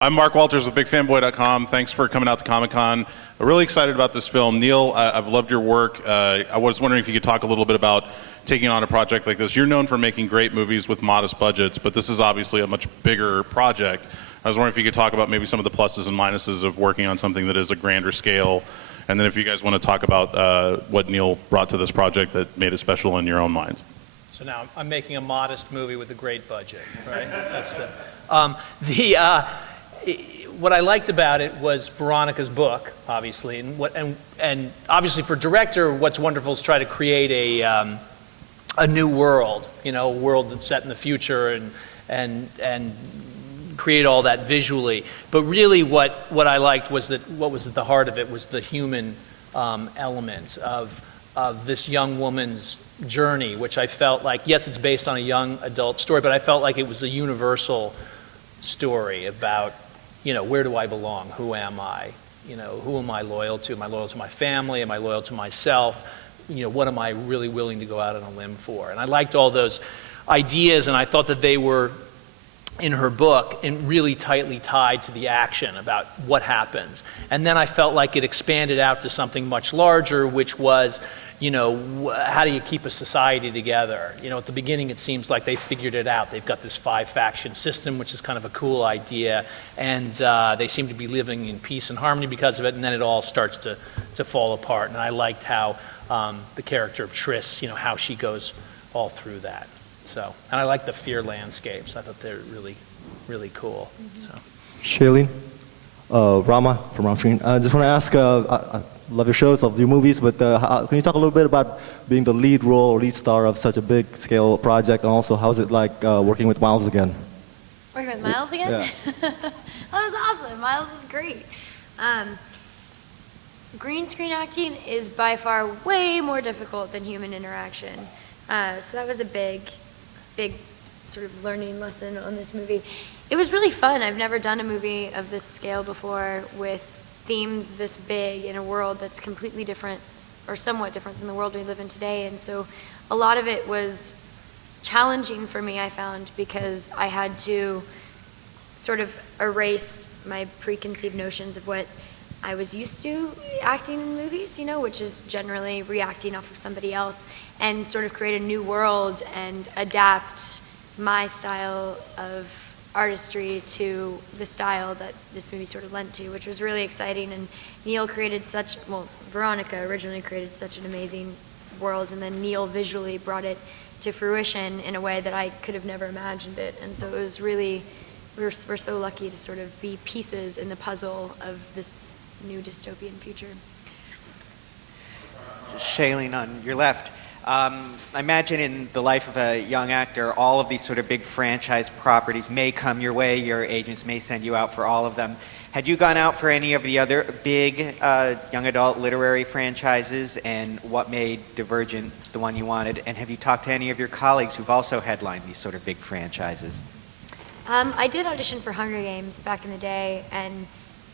I'm Mark Walters with BigFanboy.com. Thanks for coming out to Comic-Con. I'm really excited about this film. Neil, I've loved your work. I was wondering if you could talk a little bit about taking on a project like this. You're known for making great movies with modest budgets, but this is obviously a much bigger project. I was wondering if you could talk about maybe some of the pluses and minuses of working on something that is a grander scale, and then if you guys want to talk about what Neil brought to this project that made it special in your own minds. So now I'm making a modest movie with a great budget, right? That's what I liked about it was Veronica's book, obviously, and obviously for director, what's wonderful is try to create a new world, a world that's set in the future and create all that visually. But really, what I liked was that what was at the heart of it was the human element of this young woman's journey, which I felt like, yes, it's based on a young adult story, but I felt like it was a universal story about, where do I belong? Who am I? Who am I loyal to? Am I loyal to my family? Am I loyal to myself? What am I really willing to go out on a limb for? And I liked all those ideas, and I thought that they were in her book and really tightly tied to the action about what happens. And then I felt like it expanded out to something much larger, which was, how do you keep a society together? At the beginning it seems like they figured it out. They've got this 5-faction system, which is kind of a cool idea, and they seem to be living in peace and harmony because of it, and then it all starts to fall apart. And I liked how the character of Triss, how she goes all through that. So, and I like the fear landscapes. I thought they're really, really cool. So. Shailene, Rama from Round Screen. I just want to ask, I love your shows, love your movies, but can you talk a little bit about being the lead role or lead star of such a big scale project, and also how's it like working with Miles again? Working with Miles again? Yeah. That was awesome. Miles is great. Green screen acting is by far way more difficult than human interaction. So that was a big sort of learning lesson on this movie. It was really fun. I've never done a movie of this scale before with themes this big in a world that's completely different or somewhat different than the world we live in today. And so a lot of it was challenging for me, I found, because I had to sort of erase my preconceived notions of what I was used to acting in movies, which is generally reacting off of somebody else, and sort of create a new world and adapt my style of artistry to the style that this movie sort of lent to, which was really exciting. And Veronica originally created such an amazing world, and then Neil visually brought it to fruition in a way that I could have never imagined it. And so it was really, we're so lucky to sort of be pieces in the puzzle of this new dystopian future. Shailene, on your left. I imagine in the life of a young actor, all of these sort of big franchise properties may come your way. Your agents may send you out for all of them. Had you gone out for any of the other big young adult literary franchises, and what made Divergent the one you wanted? And have you talked to any of your colleagues who've also headlined these sort of big franchises? I did audition for Hunger Games back in the day, and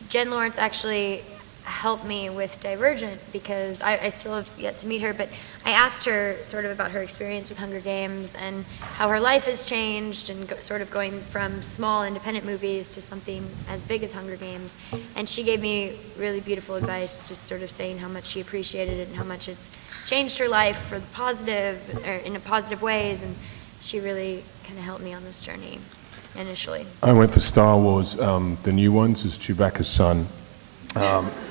Jen Lawrence actually helped me with Divergent because I still have yet to meet her, but I asked her sort of about her experience with Hunger Games and how her life has changed and sort of going from small independent movies to something as big as Hunger Games. And she gave me really beautiful advice, just sort of saying how much she appreciated it and how much it's changed her life for the positive, or in a positive ways, and she really kind of helped me on this journey initially. I went for Star Wars, the new ones, as Chewbacca's son.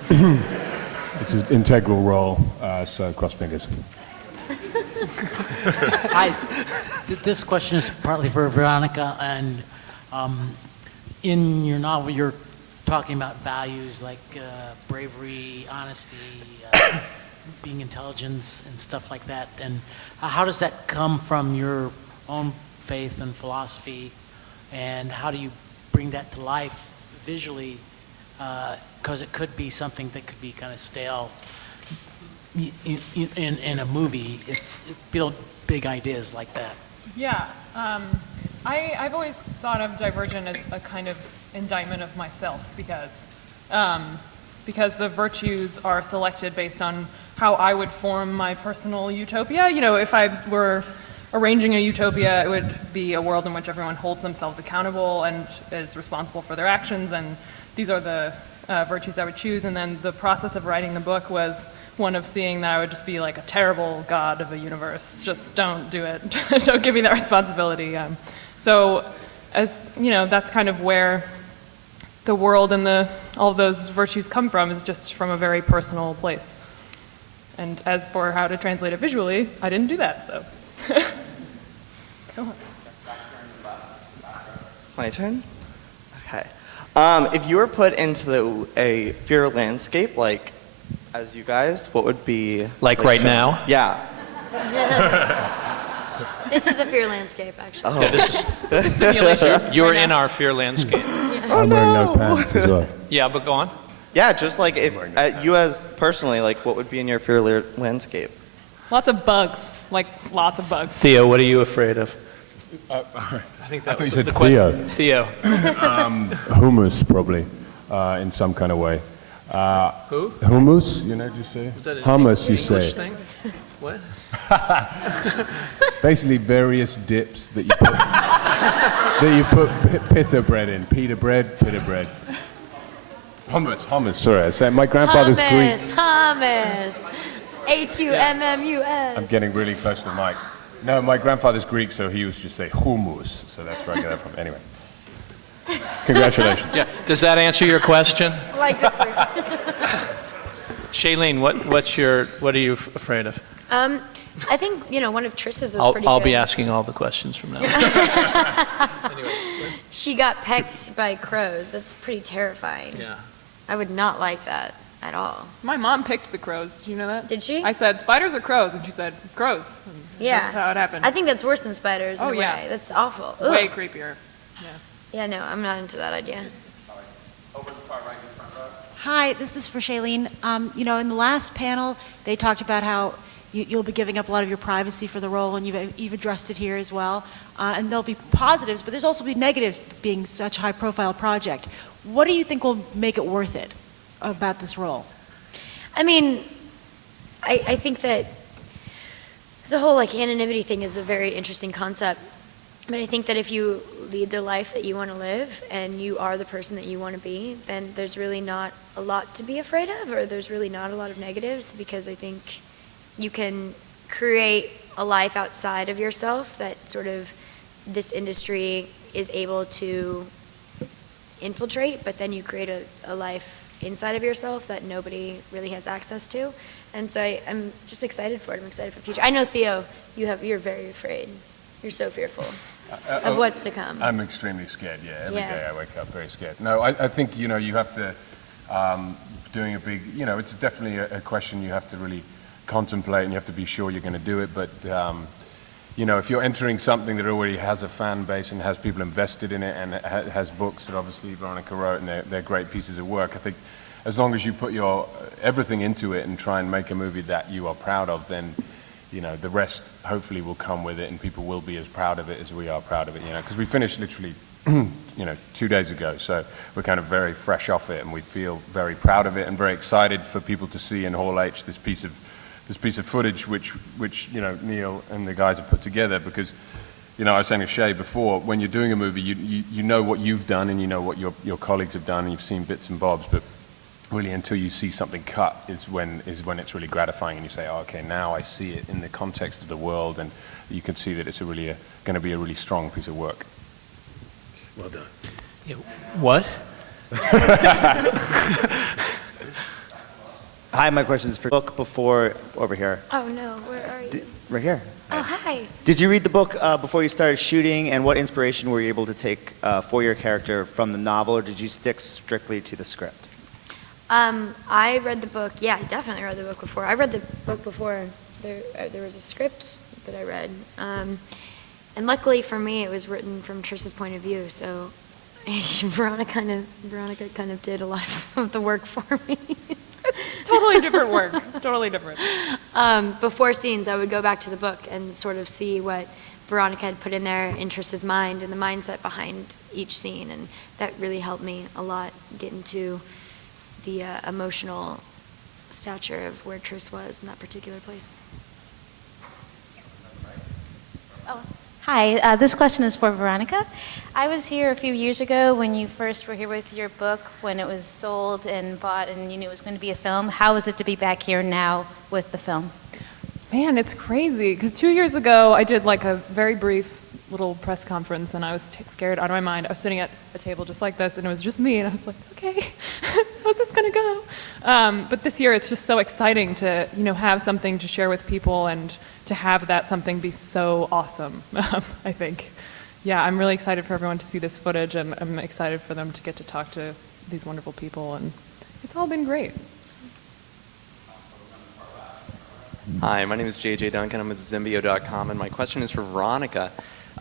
It's an integral role, so cross fingers. This question is partly for Veronica, and in your novel you're talking about values like bravery, honesty, being intelligence and stuff like that, and how does that come from your own faith and philosophy, and how do you bring that to life visually? Because it could be something that could be kind of stale in a movie. It's build big ideas like that. Yeah, I've always thought of Divergent as a kind of indictment of myself because the virtues are selected based on how I would form my personal utopia. If I were arranging a utopia, it would be a world in which everyone holds themselves accountable and is responsible for their actions, and these are the virtues I would choose. And then the process of writing the book was one of seeing that I would just be like a terrible god of the universe. Just don't do it. Don't give me that responsibility. So, as you know, that's kind of where the world and all of those virtues come from, is just from a very personal place. And as for how to translate it visually, I didn't do that, so. Go on. My turn? Okay. If you were put into a fear landscape, like as you guys, what would be... Like right now? Yeah. This is a fear landscape, actually. Oh. Yeah, this is a simulation. You're in our fear landscape. I'm wearing no pants as well. Yeah, but go on. Yeah, just like if you as personally, like what would be in your fear landscape? Lots of bugs, like lots of bugs. Theo, what are you afraid of? I think thought was you said the question. Theo. Theo. Hummus, probably, in some kind of way. Who? Hummus, you know, do you say? Was that an Hummus, you English say. thing? What? Basically, various dips that you put pita bread in. Pita bread. Hummus. Sorry, I said my grandfather's Greek. Hummus. Hummus. I'm getting really close to the mic. No, my grandfather's Greek, so he used to say hummus. So that's where I get that from. Anyway, congratulations. Yeah. Does that answer your question? Like the fruit. Shailene, what are you afraid of? I think, one of Triss's was pretty I'll good. be asking all the questions from now on. She got pecked by crows. That's pretty terrifying. Yeah. I would not like that at all. My mom picked the crows. Did you know that? Did she? I said, spiders or crows? And she said, crows. And Yeah. That's how it happened. I think that's worse than spiders in Oh, a yeah. way. That's awful. Way Ugh. creepier. Yeah. Yeah, no, I'm not into that idea. Hi, this is for Shailene. In the last panel, they talked about how you'll be giving up a lot of your privacy for the role, and you've addressed it here as well. And there'll be positives, but there's also be negatives being such a high-profile project. What do you think will make it worth it about this role? I mean, I think that the whole anonymity thing is a very interesting concept. But I think that if you lead the life that you want to live and you are the person that you want to be, then there's really not a lot to be afraid of, or there's really not a lot of negatives, because I think you can create a life outside of yourself that sort of this industry is able to infiltrate, but then you create a life inside of yourself that nobody really has access to. And so I'm just excited for it. I'm excited for the future. I know, Theo, you're very afraid. You're so fearful of what's to come. I'm extremely scared, yeah. Every Yeah. day I wake up very scared. No, I think, you have to, doing a big, it's definitely a question you have to really contemplate, and you have to be sure you're going to do it. But, if you're entering something that already has a fan base and has people invested in it, and it has books that obviously Veronica wrote, and they're great pieces of work, I think as long as you put your everything into it and try and make a movie that you are proud of, then the rest hopefully will come with it, and people will be as proud of it as we are proud of it, because we finished literally, 2 days ago, so we're kind of very fresh off it, and we feel very proud of it and very excited for people to see in Hall H this piece of footage which Neil and the guys have put together, because, I was saying to Shay before, when you're doing a movie, you know what you've done and you know what your colleagues have done, and you've seen bits and bobs, but really until you see something cut is when it's really gratifying, and you say, oh, okay, now I see it in the context of the world, and you can see that it's going to be a really strong piece of work. Well done. Yeah, what? Hi, my question is for the book before, over here. Oh no, where are you? Right here. Oh, hi. Did you read the book before you started shooting, and what inspiration were you able to take for your character from the novel, or did you stick strictly to the script? I read the book. Yeah, I definitely read the book before. I read the book before there was a script that I read. And luckily for me, it was written from Trish's point of view. So Veronica kind of did a lot of the work for me. Totally different work. Totally different. Before scenes, I would go back to the book and sort of see what Veronica had put in there in Trish's mind and the mindset behind each scene. And that really helped me a lot get into the emotional stature of where Trish was in that particular place. Hi, this question is for Veronica. I was here a few years ago when you first were here with your book, when it was sold and bought and you knew it was going to be a film. How is it to be back here now with the film? Man, it's crazy, because 2 years ago I did like a very brief little press conference and I was scared out of my mind. I was sitting at a table just like this and it was just me and I was like, okay, how's this gonna go? But this year it's just so exciting to have something to share with people and to have that something be so awesome, I think. Yeah, I'm really excited for everyone to see this footage and I'm excited for them to get to talk to these wonderful people and it's all been great. Hi, my name is JJ Duncan. I'm with Zimbio.com, and my question is for Veronica.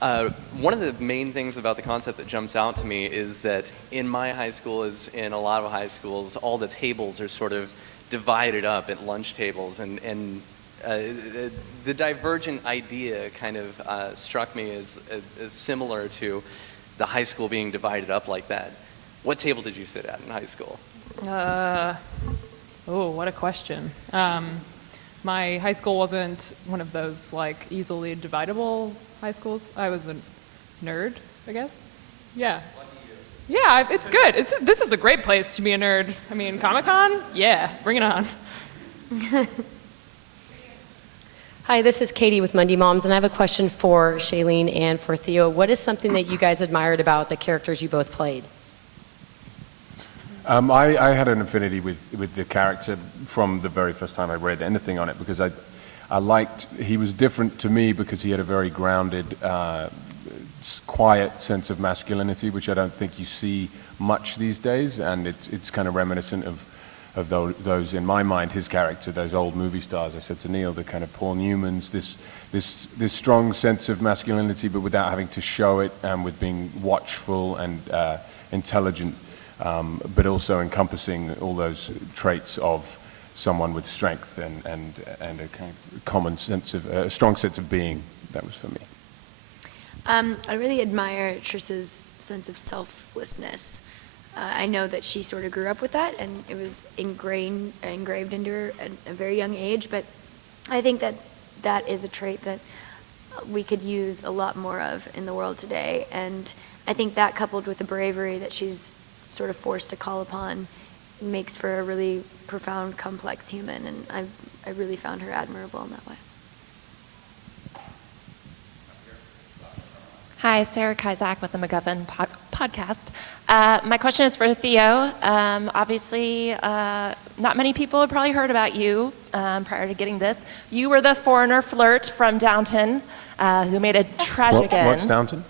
One of the main things about the concept that jumps out to me is that in my high school, as in a lot of high schools, all the tables are sort of divided up at lunch tables, and the Divergent idea kind of struck me as similar to the high school being divided up like that. What table did you sit at in high school? Oh, what a question. My high school wasn't one of those like easily dividable high schools. I was a nerd, I guess. Yeah. Yeah, it's good. This is a great place to be a nerd. I mean, Comic-Con? Yeah, bring it on. Hi, this is Katie with Monday Moms, and I have a question for Shailene and for Theo. What is something that you guys admired about the characters you both played? I had an affinity with the character from the very first time I read anything on it because I liked, he was different to me because he had a very grounded, quiet sense of masculinity, which I don't think you see much these days, and it's kind of reminiscent of those, in my mind, his character, those old movie stars. I said to Neil, the kind of Paul Newmans, this strong sense of masculinity, but without having to show it, and with being watchful and intelligent, but also encompassing all those traits of someone with strength and a kind of common sense of, a strong sense of being. That was for me. I really admire Triss's sense of selflessness. I know that she sort of grew up with that, and it was engraved into her at a very young age, but I think that that is a trait that we could use a lot more of in the world today, and I think that coupled with the bravery that she's sort of forced to call upon makes for a really profound, complex human, and I really found her admirable in that way. Hi, Sarah Kizak with the McGuffin podcast. My question is for Theo. Obviously, not many people have probably heard about you prior to getting this. You were the foreigner flirt from Downton who made a tragic end. What's Downton?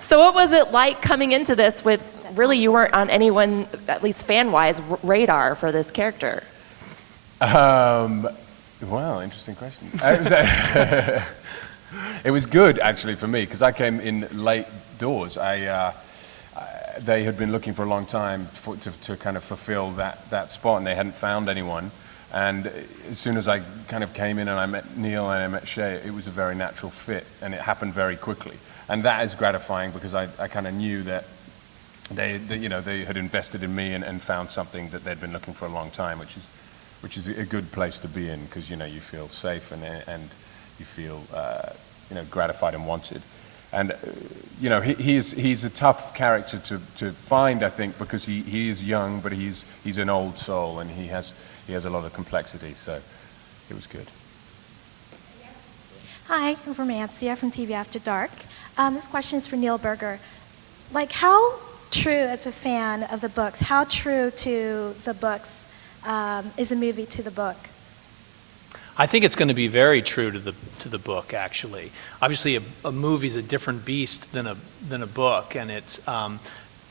So what was it like coming into this with, really you weren't on anyone, at least fan-wise, radar for this character? Wow, interesting question. It was good, actually, for me, because I came in late doors. They had been looking for a long time to kind of fulfill that spot, and they hadn't found anyone. And as soon as I kind of came in and I met Neil and I met Shay, it was a very natural fit, and it happened very quickly. And that is gratifying because I kind of knew that they had invested in me and found something that they'd been looking for a long time, which is a good place to be in because you feel safe and you feel gratified and wanted. And he's a tough character to find, I think, because he is young, but he's an old soul and he has a lot of complexity. So it was good. Hi, I'm Romancia from TV After Dark. This question is for Neil Berger. Like, how true, as a fan of the books, how true to the books is a movie to the book? I think it's going to be very true to the book, actually. Obviously, a movie is a different beast than a book, and it's Are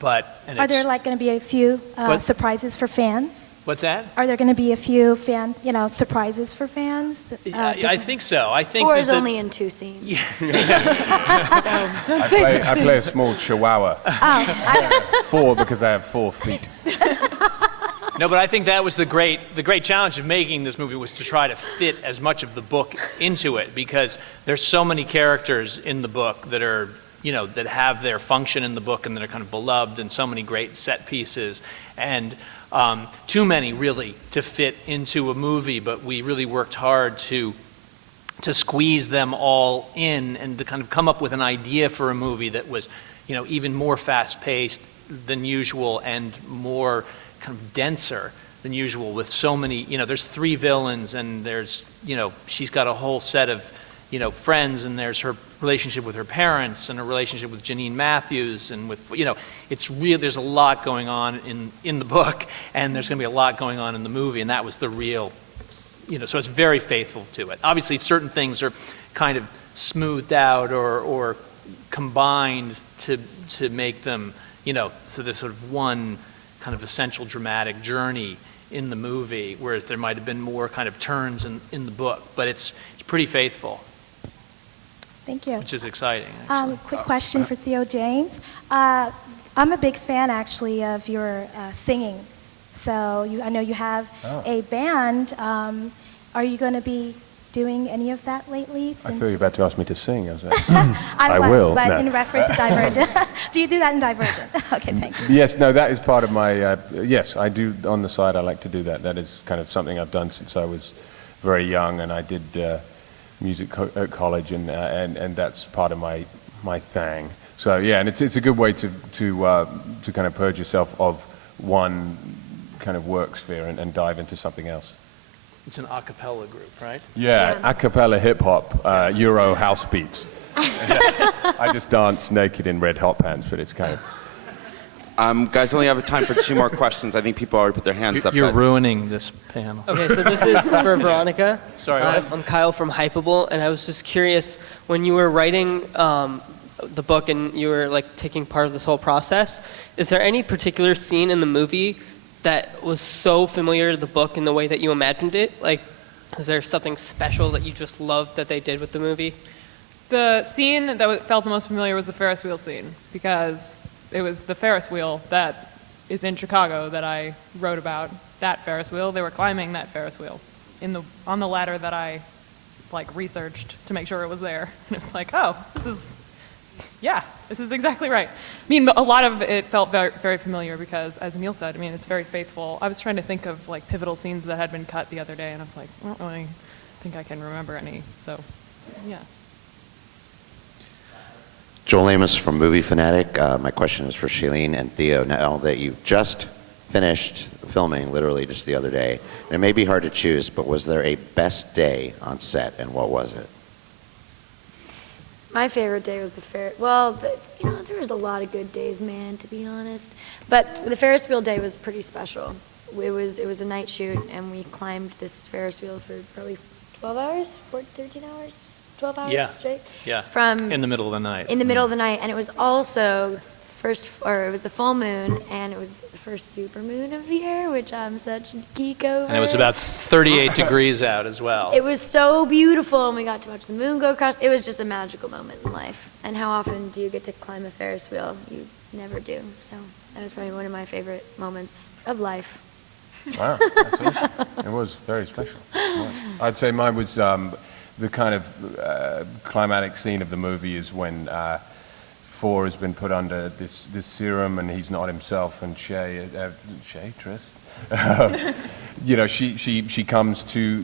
there like going to be a few surprises for fans? What's that? Are there going to be a few surprises for fans? I think so. I think 4 is only in 2 scenes. Yeah. I play a small chihuahua. 4 because I have 4 feet. No, but I think that was the great challenge of making this movie was to try to fit as much of the book into it because there's so many characters in the book that are, that have their function in the book and that are kind of beloved and so many great set pieces and too many really to fit into a movie, but we really worked hard to to squeeze them all in and to kind of come up with an idea for a movie that was, even more fast-paced than usual and more kind of denser than usual with so many, there's 3 villains and there's, she's got a whole set of, friends, and there's her relationship with her parents and her relationship with Janine Matthews and with, it's real, there's a lot going on in the book, and there's going to be a lot going on in the movie, and that was the real, so it's very faithful to it. Obviously, certain things are kind of smoothed out or combined to make them, so there's sort of one kind of essential dramatic journey in the movie, whereas there might have been more kind of turns in the book, but it's pretty faithful. Thank you. Which is exciting. Quick question for Theo James. I'm a big fan, actually, of your singing. So I know you have a band. Are you going to be doing any of that lately? I thought you were about to ask me to sing. I was like, I was, will. but No. in reference to Divergent. Do you do that in Divergent? Okay, thank you. Yes, no, that is part of my, yes, I do, on the side, I like to do that. That is kind of something I've done since I was very young, and I did music at college, and that's part of my thing. So yeah, and it's a good way to kind of purge yourself of one kind of work sphere and dive into something else. It's an a cappella group, right? Yeah, a cappella hip hop, Euro house beats. I just dance naked in red hot pants, but it's kind of. Guys, only have time for 2 more questions. I think people already put their hands up. You're ruining this panel. Okay, so this is for Veronica. Sorry, what? I'm Kyle from Hypable, and I was just curious, when you were writing the book and you were like taking part of this whole process, is there any particular scene in the movie that was so familiar to the book in the way that you imagined it? Like, is there something special that you just loved that they did with the movie? The scene that felt the most familiar was the Ferris wheel scene, because it was the Ferris wheel that is in Chicago that I wrote about. That Ferris wheel, they were climbing that Ferris wheel on the ladder that I researched to make sure it was there. And it was like, oh, this is exactly right. I mean, a lot of it felt very, very familiar because, as Emil said, I mean, it's very faithful. I was trying to think of pivotal scenes that had been cut the other day, and I was like, I don't really think I can remember any. So, yeah. Joel Amos from Movie Fanatic. My question is for Shailene and Theo. Now that you've just finished filming, literally just the other day, and it may be hard to choose, but was there a best day on set, and what was it? My favorite day was the Ferris. Well, there was a lot of good days, man, to be honest. But the Ferris wheel day was pretty special. It was a night shoot, and we climbed this Ferris wheel for probably 12 hours, 13 hours, 12 hours straight. Yeah. From in the middle of the night. In the middle of the night, and it was also it was the full moon, and it was the first super moon of the year, which I'm such a geek over. And it was about 38 degrees out as well. It was so beautiful, and we got to watch the moon go across. It was just a magical moment in life. And how often do you get to climb a Ferris wheel? You never do. So that was probably one of my favorite moments of life. Wow, that's awesome. It was very special. Yeah. I'd say mine was the kind of climatic scene of the movie is when Four has been put under this serum and he's not himself, and Tris, she comes to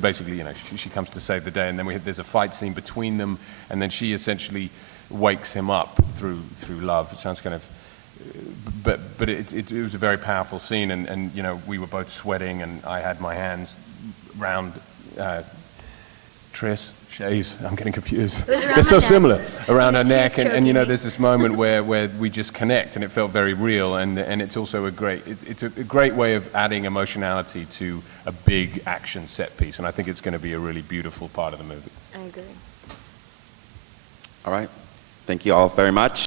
basically, she comes to save the day, and then there's a fight scene between them, and then she essentially wakes him up through love. It sounds kind of, but it was a very powerful scene, and we were both sweating, and I had my hands round Tris. I'm getting confused. They're so similar around her neck, and there's this moment where we just connect, and it felt very real, and it's also a great way of adding emotionality to a big action set piece, and I think it's going to be a really beautiful part of the movie. I agree. All right. Thank you all very much.